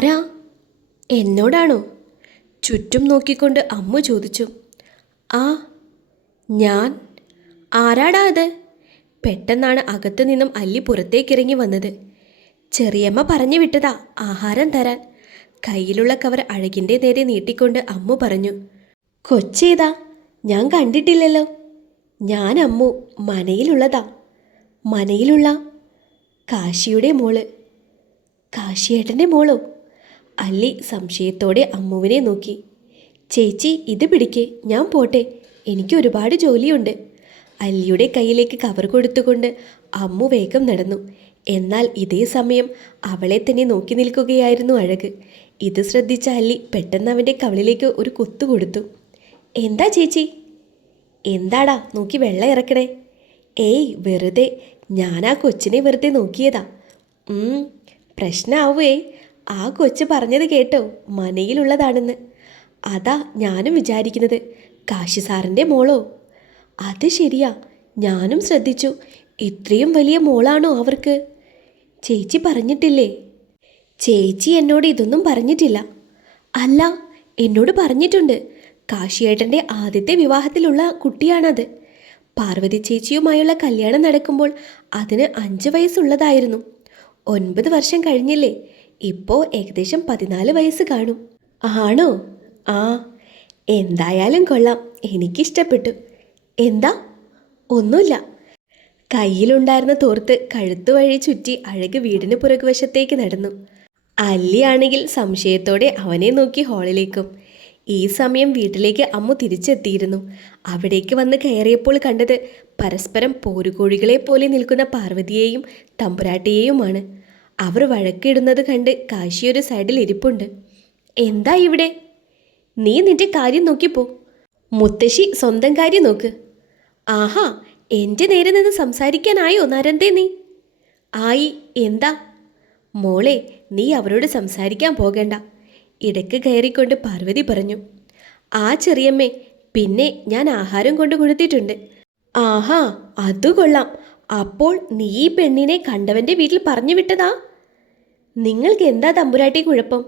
ആരാ? എന്നോടാണോ? ചുറ്റും നോക്കിക്കൊണ്ട് അമ്മു ചോദിച്ചു. ആ, ഞാൻ. ആരാടാ അത്? പെട്ടെന്നാണ് അകത്തു നിന്നും അല്ലി പുറത്തേക്കിറങ്ങി വന്നത്. ചെറിയമ്മ പറഞ്ഞു വിട്ടതാ ആഹാരം തരാൻ. കയ്യിലുള്ള കവർ അഴകിൻ്റെ നേരെ നീട്ടിക്കൊണ്ട് അമ്മു പറഞ്ഞു. കൊച്ചേതാ? ഞാൻ കണ്ടിട്ടില്ലല്ലോ. ഞാൻ അമ്മു, മനയിലുള്ളതാ. മനയിലുള്ള കാശിയുടെ മോള്. കാശിയേട്ടൻ്റെ മോളോ? അല്ലി സംശയത്തോടെ അമ്മുവിനെ നോക്കി. ചേച്ചി, ഇത് പിടിക്ക്, ഞാൻ പോട്ടെ, എനിക്ക് ഒരുപാട് ജോലിയുണ്ട്. അല്ലിയുടെ കയ്യിലേക്ക് കവർ കൊടുത്തുകൊണ്ട് അമ്മു വേഗം നടന്നു. എന്നാൽ ഇതേ സമയം അവളെ തന്നെ നോക്കി നിൽക്കുകയായിരുന്നു അഴക്. ഇത് ശ്രദ്ധിച്ച അല്ലി പെട്ടെന്ന് അവൻ്റെ കവളിലേക്ക് ഒരു കുത്തു കൊടുത്തു. എന്താ ചേച്ചി? എന്താടാ നോക്കി വെള്ളം ഇറക്കണേ? ഏയ് വെറുതെ, ഞാൻ ആ കൊച്ചിനെ വെറുതെ നോക്കിയതാ. പ്രശ്നമാവേ. ആ കൊച്ച് പറഞ്ഞത് കേട്ടോ, മനയിലുള്ളതാണെന്ന്. അതാ ഞാനും വിചാരിക്കുന്നത്. കാശി സാറിൻ്റെ മോളോ? അത് ശരിയാ, ഞാനും ശ്രദ്ധിച്ചു. ഇത്രയും വലിയ മോളാണോ അവർക്ക്? ചേച്ചി പറഞ്ഞിട്ടില്ലേ? ചേച്ചി എന്നോട് ഇതൊന്നും പറഞ്ഞിട്ടില്ല. അല്ല, എന്നോട് പറഞ്ഞിട്ടുണ്ട്. കാശിയേട്ടൻ്റെ ആദ്യത്തെ വിവാഹത്തിലുള്ള കുട്ടിയാണത്. പാർവതി ചേച്ചിയുമായുള്ള കല്യാണം നടക്കുമ്പോൾ അതിന് 5 വയസ്സുള്ളതായിരുന്നു. 9 വർഷം കഴിഞ്ഞില്ലേ, ഇപ്പോൾ ഏകദേശം 14 വയസ്സ് കാണും. ആണോ? ആ, എന്തായാലും കൊള്ളാം, എനിക്കിഷ്ടപ്പെട്ടു. എന്താ? ഒന്നുമില്ല. കയ്യിലുണ്ടായിരുന്ന തോർത്ത് കഴുത്തുവഴി ചുറ്റി അഴക് വീടിന് പുറകുവശത്തേക്ക് നടന്നു. അല്ലിയാണെങ്കിൽ സംശയത്തോടെ അവനെ നോക്കി ഹാളിലേക്കും. ഈ സമയം വീട്ടിലേക്ക് അമ്മു തിരിച്ചെത്തിയിരുന്നു. അവിടേക്ക് വന്ന് കയറിയപ്പോൾ കണ്ടത് പരസ്പരം പോരുകോഴികളെ പോലെ നിൽക്കുന്ന പാർവതിയെയും തമ്പുരാട്ടിയെയുമാണ്. അവർ വഴക്കിടുന്നത് കണ്ട് കാശി ഒരു സൈഡിൽ ഇരിപ്പുണ്ട്. എന്താ ഇവിടെ? നീ നിന്റെ കാര്യം നോക്കിപ്പോ. മുത്തശ്ശി സ്വന്തം കാര്യം നോക്ക്. ആഹാ, എൻ്റെ നേരെ നിന്ന് സംസാരിക്കാനായോ നരന്തേ നീ? ആയി. എന്താ? മോളെ, നീ അവരോട് സംസാരിക്കാൻ പോകണ്ട, ഇടയ്ക്ക് കയറിക്കൊണ്ട് പാർവതി പറഞ്ഞു. ആ ചെറിയമ്മേ, പിന്നെ ഞാൻ ആഹാരം കൊണ്ട് കൊടുത്തിട്ടുണ്ട്. ആഹാ, അതു കൊള്ളാം. അപ്പോൾ നീ ഈ പെണ്ണിനെ കണ്ടവൻ്റെ വീട്ടിൽ പറഞ്ഞു വിട്ടതാ? നിങ്ങൾക്ക് എന്താ തമ്പുരാട്ടി കുഴപ്പം?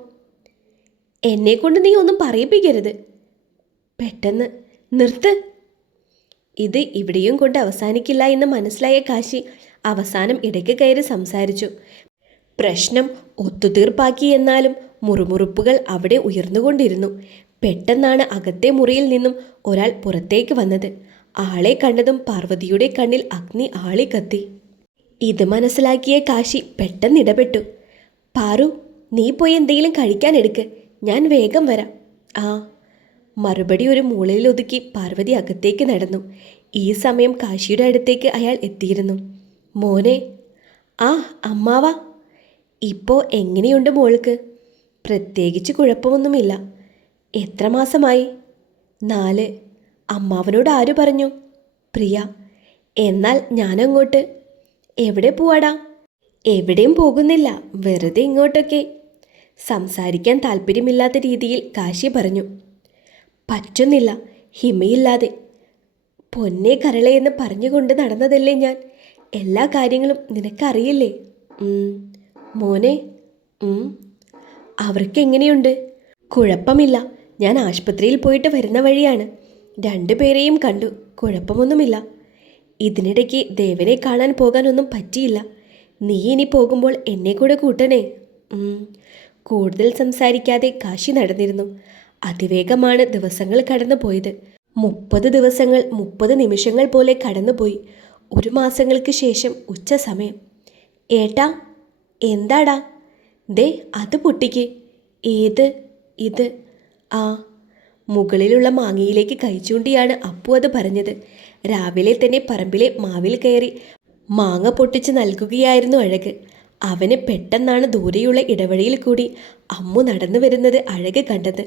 എന്നെക്കൊണ്ട് നീ ഒന്നും പറയിപ്പിക്കരുത്. പെട്ടെന്ന് നിർത്ത്. ഇത് ഇവിടെയും കൊണ്ട് അവസാനിക്കില്ല എന്ന് മനസ്സിലായ കാശി അവസാനം ഇടയ്ക്ക് കയറി സംസാരിച്ചു. പ്രശ്നം ഒത്തുതീർപ്പാക്കി. എന്നാലും മുറുമുറുപ്പുകൾ അവിടെ ഉയർന്നുകൊണ്ടിരുന്നു. പെട്ടെന്നാണ് അകത്തെ മുറിയിൽ നിന്നും ഒരാൾ പുറത്തേക്ക് വന്നത്. ആളെ കണ്ടതും പാർവതിയുടെ കണ്ണിൽ അഗ്നി ആളിക്കത്തി. ഇത് മനസ്സിലാക്കിയ കാശി പെട്ടെന്ന് ഇടപെട്ടു. പാറു, നീ പോയി എന്തെങ്കിലും കഴിക്കാൻ എടുക്ക്, ഞാൻ വേഗം വരാം. ആ, മറുപടി ഒരു മൂലയിൽ ഒതുക്കി പാർവതി അകത്തേക്ക് നടന്നു. ഈ സമയം കാശിയുടെ അടുത്തേക്ക് അയാൾ എത്തിയിരുന്നു. മോനെ. ആ, അമ്മാവാ. ഇപ്പോൾ എങ്ങനെയുണ്ട് മോൾക്ക്? പ്രത്യേകിച്ച് കുഴപ്പമൊന്നുമില്ല. എത്ര മാസമായി? 4. അമ്മാവനോട് ആര് പറഞ്ഞു? പ്രിയ. എന്നാൽ ഞാനങ്ങോട്ട്. എവിടെ പോവാടാ? എവിടെയും പോകുന്നില്ല, വെറുതെ ഇങ്ങോട്ടൊക്കെ. സംസാരിക്കാൻ താല്പര്യമില്ലാത്ത രീതിയിൽ കാശി പറഞ്ഞു. പറ്റുന്നില്ല, ഹിമയില്ലാതെ. പൊന്നെ കരളെ എന്ന് പറഞ്ഞുകൊണ്ട് നടന്നതല്ലേ ഞാൻ. എല്ലാ കാര്യങ്ങളും നിനക്കറിയില്ലേ? മോനെ. അവർക്കെങ്ങനെയുണ്ട്? കുഴപ്പമില്ല, ഞാൻ ആശുപത്രിയിൽ പോയിട്ട് വരുന്ന വഴിയാണ്. 2 പേരെയും കണ്ടു, കുഴപ്പമൊന്നുമില്ല. ഇതിനിടയ്ക്ക് ദേവനെ കാണാൻ പോകാനൊന്നും പറ്റിയില്ല. നീ ഇനി പോകുമ്പോൾ എന്നെ കൂടെ കൂട്ടണേ. കൂടുതൽ സംസാരിക്കാതെ കാശി നടന്നിരുന്നു. അതിവേഗമാണ് ദിവസങ്ങൾ കടന്നു പോയത്. 30 ദിവസങ്ങൾ 30 നിമിഷങ്ങൾ പോലെ കടന്നുപോയി. 1 മാസങ്ങൾക്ക് ശേഷം ഉച്ച സമയം. ഏട്ടാ. എന്താടാ? ദേ അത് പൊട്ടിക്ക്. ഏത്? ഇത്. ആ, മുകളിലുള്ള മാങ്ങയിലേക്ക് കൈചൂണ്ടിയാണ് അപ്പു അത് പറഞ്ഞത്. രാവിലെ തന്നെ പറമ്പിലെ മാവിൽ കയറി മാങ്ങ പൊട്ടിച്ച് നൽകുകയായിരുന്നു അഴക്. അവന് പെട്ടെന്നാണ് ദൂരെയുള്ള ഇടവഴിയിൽ കൂടി അമ്മു നടന്നു വരുന്നത് അഴക് കണ്ടത്.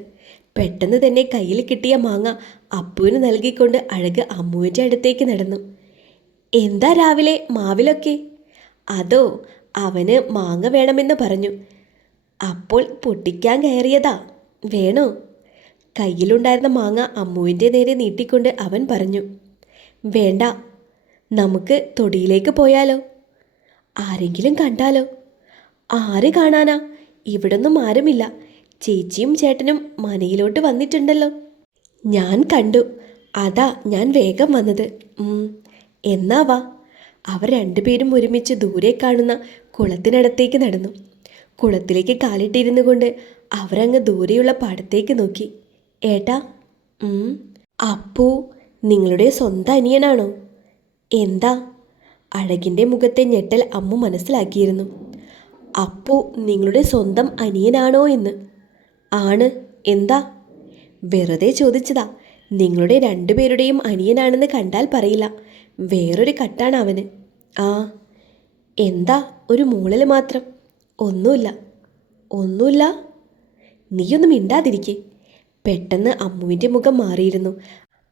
പെട്ടെന്ന് തന്നെ കയ്യിൽ കിട്ടിയ മാങ്ങ അപ്പുവിന് നൽകിക്കൊണ്ട് അഴക് അമ്മുവിൻ്റെ അടുത്തേക്ക് നടന്നു. എന്താ രാവിലെ മാവിലൊക്കെ? അതോ, അവന് മാങ്ങ വേണമെന്ന് പറഞ്ഞു, അപ്പോൾ പൊട്ടിക്കാൻ കയറിയതാ. വേണോ? കയ്യിലുണ്ടായിരുന്ന മാങ്ങ അമ്മുവിൻ്റെ നേരെ നീട്ടിക്കൊണ്ട് അവൻ പറഞ്ഞു. വേണ്ട, നമുക്ക് തൊടിയിലേക്ക് പോയാലോ? ആരെങ്കിലും കണ്ടാലോ? ആര് കാണാനാ? ഇവിടൊന്നും ആരുമില്ല. ചേച്ചിയും ചേട്ടനും മനയിലോട്ട് വന്നിട്ടുണ്ടല്ലോ. ഞാൻ കണ്ടു. അതാ ഞാൻ വേഗം വന്നത്. എന്നാ വാ. അവർ രണ്ടുപേരും ഒരുമിച്ച് ദൂരെ കാണുന്ന കുളത്തിനടുത്തേക്ക് നടന്നു. കുളത്തിലേക്ക് കാലിട്ടിരുന്നു കൊണ്ട് അവരങ്ങ് ദൂരെയുള്ള പാടത്തേക്ക് നോക്കി. ഏട്ടാ. അപ്പു നിങ്ങളുടെ സ്വന്തം അനിയനാണോ? എന്താ? അഴകിൻ്റെ മുഖത്തെ ഞെട്ടൽ അമ്മു മനസ്സിലാക്കിയിരുന്നു. അപ്പു നിങ്ങളുടെ സ്വന്തം അനിയനാണോ എന്ന്. ആണ്. എന്താ? വെറുതെ ചോദിച്ചതാ. നിങ്ങളുടെ രണ്ടുപേരുടെയും അനിയനാണെന്ന് കണ്ടാൽ പറയില്ല. വേറൊരു കട്ടാണ് അവന്. ആ. എന്താ ഒരു മൂളൽ മാത്രം? ഒന്നുമില്ല. ഒന്നുമില്ല? നീയൊന്നും മിണ്ടാതിരിക്കേ. പെട്ടെന്ന് അമ്മുവിൻ്റെ മുഖം മാറിയിരുന്നു.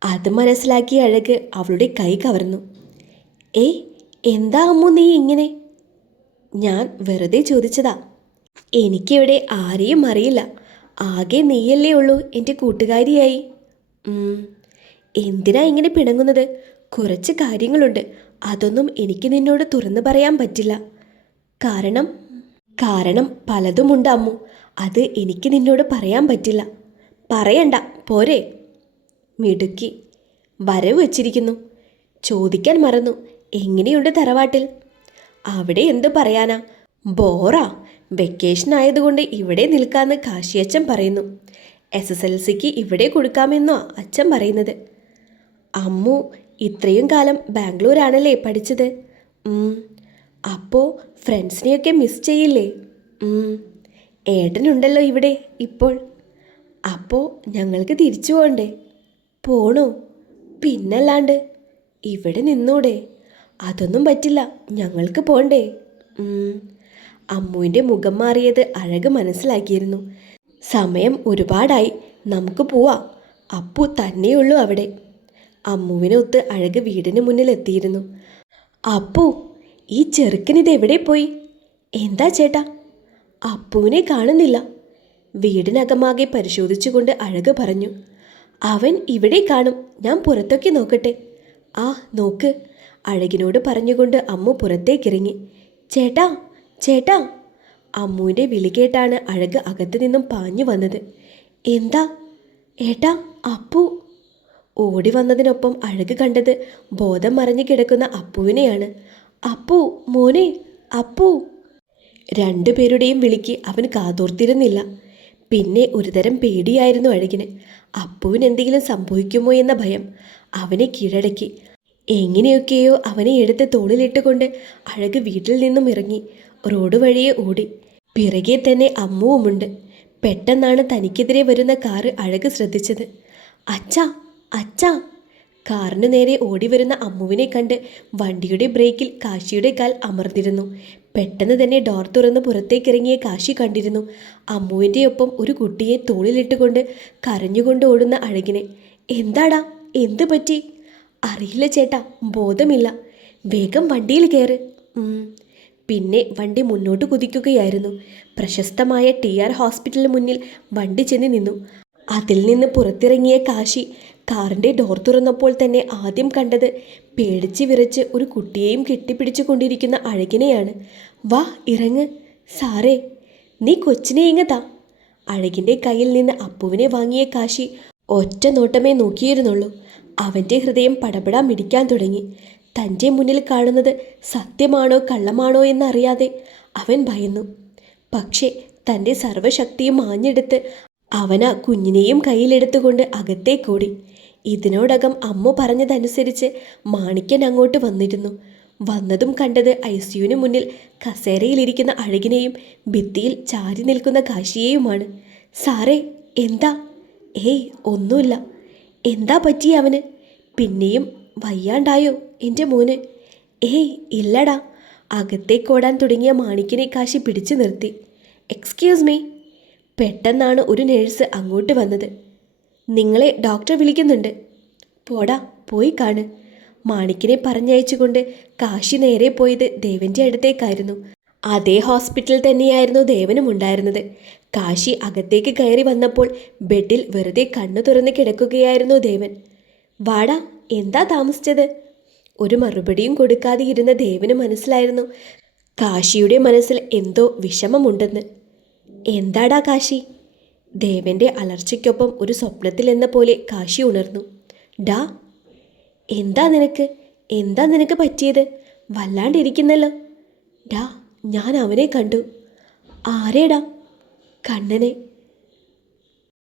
അത് മനസ്സിലാക്കിയ അഴക് അവളുടെ കൈ കവർന്നു. ഏയ്, എന്താ അമ്മു നീ ഇങ്ങനെ? ഞാൻ വെറുതെ ചോദിച്ചതാ. എനിക്കിവിടെ ആരെയും അറിയില്ല. ആകെ നീയല്ലേ ഉള്ളൂ എൻ്റെ കൂട്ടുകാരിയായി. എന്തിനാ ഇങ്ങനെ പിണങ്ങുന്നത്? കുറച്ച് കാര്യങ്ങളുണ്ട്. അതൊന്നും എനിക്ക് നിന്നോട് തുറന്നു പറയാൻ പറ്റില്ല. കാരണം പലതുമുണ്ട് അമ്മു. അത് എനിക്ക് നിന്നോട് പറയാൻ പറ്റില്ല. പറയണ്ട പോരെ. മിടുക്കി. വരവ് വച്ചിരിക്കുന്നു. ചോദിക്കാൻ മറന്നു. എങ്ങനെയുണ്ട് തറവാട്ടിൽ? അവിടെ എന്തു പറയാനാ, ബോറാ. വെക്കേഷൻ ആയതുകൊണ്ട് ഇവിടെ നിൽക്കാമെന്ന് കാശിയച്ഛൻ പറയുന്നു. SSLCക്ക് ഇവിടെ കൊടുക്കാമെന്നോ അച്ഛൻ പറയുന്നത്. അമ്മു ഇത്രയും കാലം ബാംഗ്ലൂരാണല്ലേ പഠിച്ചത്? അപ്പോൾ ഫ്രണ്ട്സിനെയൊക്കെ മിസ് ചെയ്യില്ലേ? ഏട്ടനുണ്ടല്ലോ ഇവിടെ ഇപ്പോൾ. അപ്പോൾ ഞങ്ങൾക്ക് തിരിച്ചു പോകണ്ടേ? പോണോ? പിന്നല്ലാണ്ട്. ഇവിടെ നിന്നൂടെ? അതൊന്നും പറ്റില്ല, ഞങ്ങൾക്ക് പോണ്ടേ. അമ്മുവിൻ്റെ മുഖം മാറിയത് അഴക് മനസ്സിലാക്കിയിരുന്നു. സമയം ഒരുപാടായി, നമുക്ക് പോവാം. അപ്പു തന്നെയുള്ളൂ അവിടെ. അമ്മുവിനൊത്ത് അഴക് വീടിന് മുന്നിൽ എത്തിയിരുന്നു. അപ്പു, ഈ ചെറുക്കനിത് എവിടെ പോയി? എന്താ ചേട്ടാ? അപ്പുവിനെ കാണുന്നില്ല. വീടിനകമാകെ പരിശോധിച്ചുകൊണ്ട് അഴക് പറഞ്ഞു. അവൻ ഇവിടെ കാണും, ഞാൻ പുറത്തൊക്കെ നോക്കട്ടെ. ആ നോക്ക്. അഴകിനോട് പറഞ്ഞുകൊണ്ട് അമ്മു പുറത്തേക്കിറങ്ങി. ചേട്ടാ, ചേട്ടാ. അമ്മുവിൻ്റെ വിളി കേട്ടാണ് അഴക് അകത്തു നിന്നും പാഞ്ഞു വന്നത്. എന്താ ഏട്ടാ? അപ്പു. ഓടി വന്നതിനൊപ്പം അഴക് കണ്ടത് ബോധം മറിഞ്ഞു കിടക്കുന്ന അപ്പുവിനെയാണ്. അപ്പു മോനെ, അപ്പു. രണ്ടുപേരുടെയും വിളിക്ക് അവൻ കാതോർത്തിരുന്നില്ല. പിന്നെ ഒരുതരം പേടിയായിരുന്നു അഴകിന്. അപ്പുവിന് എന്തെങ്കിലും സംഭവിക്കുമോ എന്ന ഭയം അവനെ കീഴടക്കി. എങ്ങനെയൊക്കെയോ അവനെ എടുത്ത് തോളിലിട്ടുകൊണ്ട് അഴക് വീട്ടിൽ നിന്നും ഇറങ്ങി റോഡ് വഴിയെ ഓടി. പിറകെ തന്നെ അമ്മുവുമുണ്ട്. പെട്ടെന്നാണ് തനിക്കെതിരെ വരുന്ന കാറ് അഴക് ശ്രദ്ധിച്ചത്. അച്ഛാ, അച്ഛാ. കാറിന് നേരെ ഓടി വരുന്ന അമ്മുവിനെ കണ്ട് വണ്ടിയുടെ ബ്രേക്കിൽ കാശിയുടെ കാൽ അമർന്നിരുന്നു. പെട്ടെന്ന് തന്നെ ഡോർ തുറന്ന് പുറത്തേക്കിറങ്ങിയ കാശി കണ്ടിരുന്നു അമ്മുവിൻ്റെ ഒപ്പം ഒരു കുട്ടിയെ തോളിലിട്ടുകൊണ്ട് കരഞ്ഞുകൊണ്ട് ഓടുന്ന അഴകിനെ. എന്താടാ, എന്ത് പറ്റി? അറിയില്ല ചേട്ടാ, ബോധമില്ല. വേഗം വണ്ടിയിൽ കയറ്. പിന്നെ വണ്ടി മുന്നോട്ട് കുതിക്കുകയായിരുന്നു. പ്രശസ്തമായ TR ഹോസ്പിറ്റലിന് മുന്നിൽ വണ്ടി ചെന്ന് നിന്നു. അതിൽ നിന്ന് പുറത്തിറങ്ങിയ കാശി കാറിൻ്റെ ഡോർ തുറന്നപ്പോൾ തന്നെ ആദ്യം കണ്ടത് പേടിച്ച് വിറച്ച് ഒരു കുട്ടിയെയും കെട്ടിപ്പിടിച്ചു കൊണ്ടിരിക്കുന്ന അഴകിനെയാണ്. വാ ഇറങ്ങ്. സാറേ, നീ കൊച്ചിനെ ഇങ്ങത്താ. അഴകിൻ്റെ കയ്യിൽ നിന്ന് അപ്പുവിനെ വാങ്ങിയ കാശി ഒറ്റ നോട്ടമേ നോക്കിയിരുന്നുള്ളൂ. അവൻ്റെ ഹൃദയം പടപടാ മിടിക്കാൻ തുടങ്ങി. തൻ്റെ മുന്നിൽ കാണുന്നത് സത്യമാണോ കള്ളമാണോ എന്നറിയാതെ അവൻ ഭയന്നു. പക്ഷേ തൻ്റെ സർവ്വശക്തിയും ആഞ്ഞെടുത്ത് അവൻ ആ കുഞ്ഞിനെയും കയ്യിലെടുത്തുകൊണ്ട് അകത്തേക്കോടി. ഇതിനോടകം അമ്മ പറഞ്ഞതനുസരിച്ച് മാണിക്യൻ അങ്ങോട്ട് വന്നിരുന്നു. വന്നതും കണ്ടത് ICUവിന് മുന്നിൽ കസേരയിലിരിക്കുന്ന അഴകിനെയും ഭിത്തിയിൽ ചാരി നിൽക്കുന്ന കാശിയെയുമാണ്. സാറേ, എന്താ? ഏയ്, ഒന്നുമില്ല. എന്താ പറ്റി അവന്? പിന്നെയും വയ്യാണ്ടായോ എൻ്റെ മോന്? ഏയ് ഇല്ലടാ. അകത്തേക്കോടാൻ തുടങ്ങിയ മാണിക്യനെ കാശി പിടിച്ചു നിർത്തി. Excuse me. പെട്ടെന്നാണ് ഒരു നേഴ്സ് അങ്ങോട്ട് വന്നത്. നിങ്ങളെ ഡോക്ടർ വിളിക്കുന്നുണ്ട്. പോടാ, പോയി കാണ്. മാണിക്യനെ പറഞ്ഞയച്ചുകൊണ്ട് കാശി നേരെ പോയത് ദേവൻ്റെ അടുത്തേക്കായിരുന്നു. അതേ ഹോസ്പിറ്റൽ തന്നെയായിരുന്നു ദേവനും ഉണ്ടായിരുന്നത്. കാശി അകത്തേക്ക് കയറി വന്നപ്പോൾ ബെഡിൽ വെറുതെ കണ്ണു തുറന്ന് കിടക്കുകയായിരുന്നു ദേവൻ. വാടാ, എന്താ താമസിച്ചത്? ഒരു മറുപടിയും കൊടുക്കാതെ ഇരുന്ന ദേവന് മനസ്സിലായിരുന്നു കാശിയുടെ മനസ്സിൽ എന്തോ വിഷമമുണ്ടെന്ന്. എന്താടാ കാശി? ദേവന്റെ അലർച്ചയ്ക്കൊപ്പം ഒരു സ്വപ്നത്തിലെന്ന പോലെ കാശി ഉണർന്നു. ഡാ, എന്താ നിനക്ക് പറ്റിയത്? വല്ലാണ്ടിരിക്കുന്നല്ലോ. ഡാ, ഞാൻ അവനെ കണ്ടു. ആരേടാ? കണ്ണനെ.